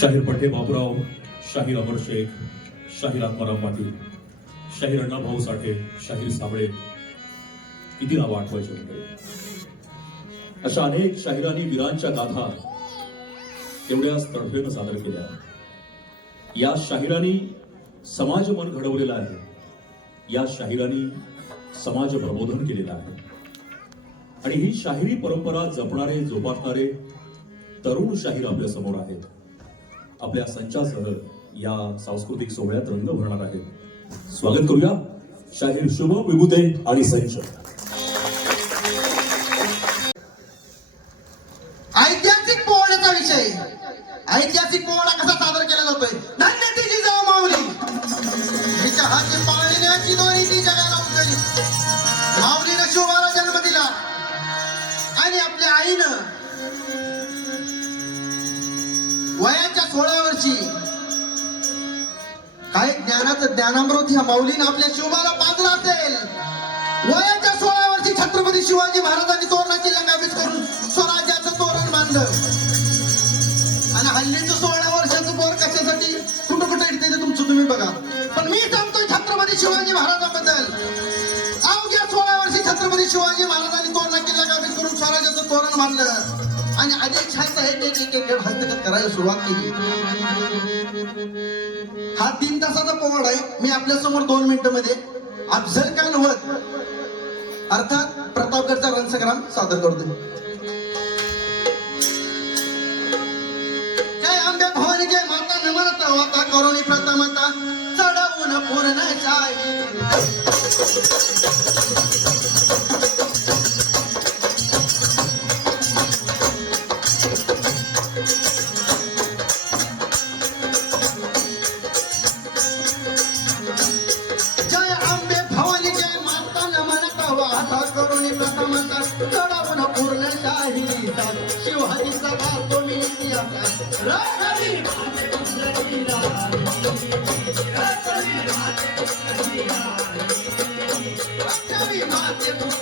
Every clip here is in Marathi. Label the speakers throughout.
Speaker 1: शाहीर पठे बाबूराव शाहीर अमर शेख शाहीर आत्माराम पाटील शाहीर अण्णाभाऊ साठे शाहीर साबळे. किती नावं आठवायचे होते? अशा अनेक शाहिरांनी वीरांच्या गाथा तेवढ्याच तडफेनं सादर केल्या. या शाहिरांनी समाज मन घडवलेला आहे. या शाहिरांनी समाज प्रबोधन केलेलं आहे. आणि ही शाहिरी परंपरा जपणारे जोपासणारे तरुण शाहीर आपल्यासमोर आहेत. आपल्या संचासह या सांस्कृतिक सोहळ्यात रंग भरणार आहेत. स्वागत करूया शाहीर शुभम विभूते आणि संच.
Speaker 2: काय ज्ञानाचं ज्ञानामृत ह्या माऊलीनं आपल्या शिवबाला पाजलं असेल? वयाच्या सोळा वर्षी छत्रपती शिवाजी महाराजांनी तोरणाची लंगावीस करून स्वराज्याचं तोरण बांधलं. आणि हल्लीचं सोळा वर्षाचं पोर कशासाठी? कुठं कुठं येते ते तुमचं तुम्ही बघा. पण मी सांगतोय छत्रपती शिवाजी महाराजांबद्दल. अवघ्या सोळा वर्षी छत्रपती शिवाजी महाराजांनी तोरणाची लंगावीस करून स्वराज्याचं तोरण बांधलं. आणि अनेक छायचं एक एक एक हस्तगत करायला सुरुवात केली. हा तीन तासाचा पोवाड आहे. मी आपल्यासमोर दोन मिनिटं मध्ये अफजल खान वध अर्थात प्रतापगडचा रणसंग्राम सादर करतोय जय आंबे भवानी जय माता नमनता वाता करोनी प्रथमता चढवून पूर्ण शाही. نه شو هري سدا توهان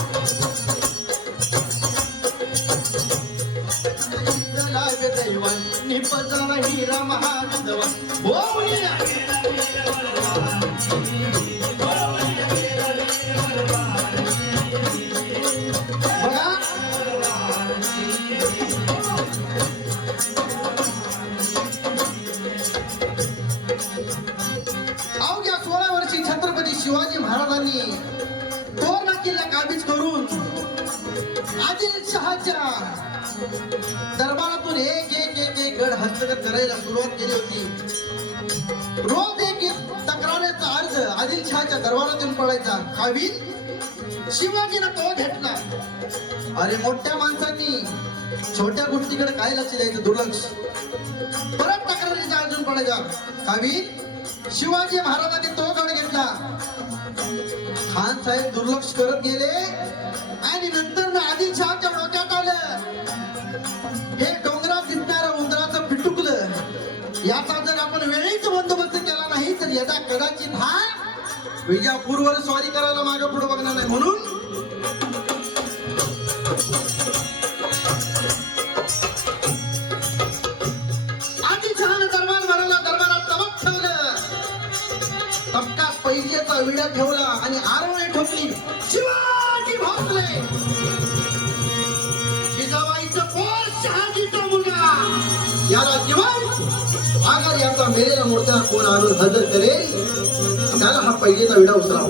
Speaker 2: आदिलशहाच्या दरबारातून एक एक एक एक गड हस्तगत करायला सुरुवात केली होती. रोज एक एक तक्रारीचा अर्ज आदिलशहाच्या दरबारातून पडायचा. कावी शिवाजीनं तो घेतला. अरे मोठ्या माणसांनी छोट्या गोष्टीकडे काय लक्ष द्यायचं? दुर्लक्ष. परत तक्रारीचा अर्जुन पडायचा. कावी शिवाजी महाराजांनी तो गड घेतला. खान साहेब दुर्लक्ष करत गेले. आणि नंतर ना आदिल शहाच्या डोक्यात आलं. हे डोंगरात दिसणारं उंदराचं पिटुकलं. याचा जर आपण वेळीच बंदोबस्त केला नाही तर यदा कदाचित हा विजापूरवर स्वारी करायला मागे पुढे बघणार नाही. म्हणून दरबार भरवला दरबारात तबक ठेवलं. तबकात पैजेचा विडा ठेवला. याचा मेलेला मोडता कोण आणून हजर करेल? त्याला हा पहिलेचा विडा उचराव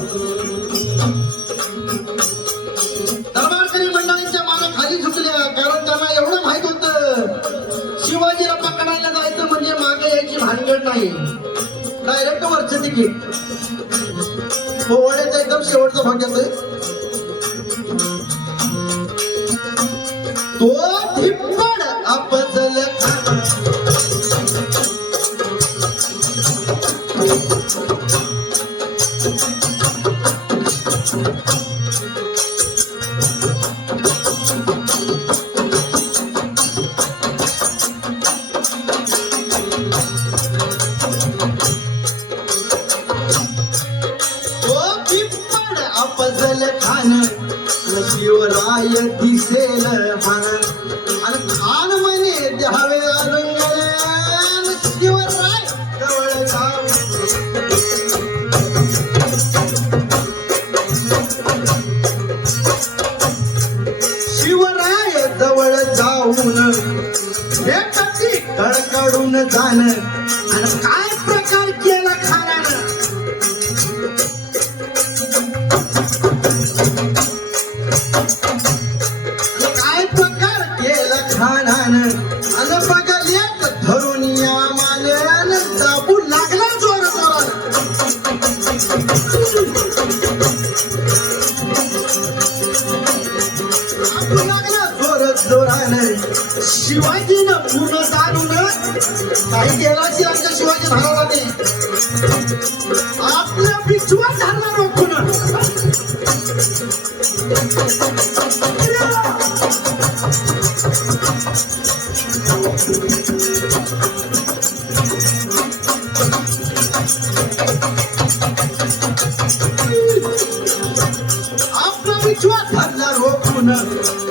Speaker 2: दरबारकरी मंडळींच्या माना खाली सुटल्या कारण त्यांना एवढं माहीत होत शिवाजीला पकडायला जायचं म्हणजे मागे यायची भानगड नाही. डायरेक्ट वरचं तिकीट. हो, पोवाड्याचा एकदम शेवटचं भाग्याचं येतोय तो I let you. आपल्या विश्वास धरणार आपला विश्वास धरणार हो पुन्हा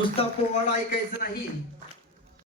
Speaker 2: नुसता पोवाडा ऐकायचं नाही.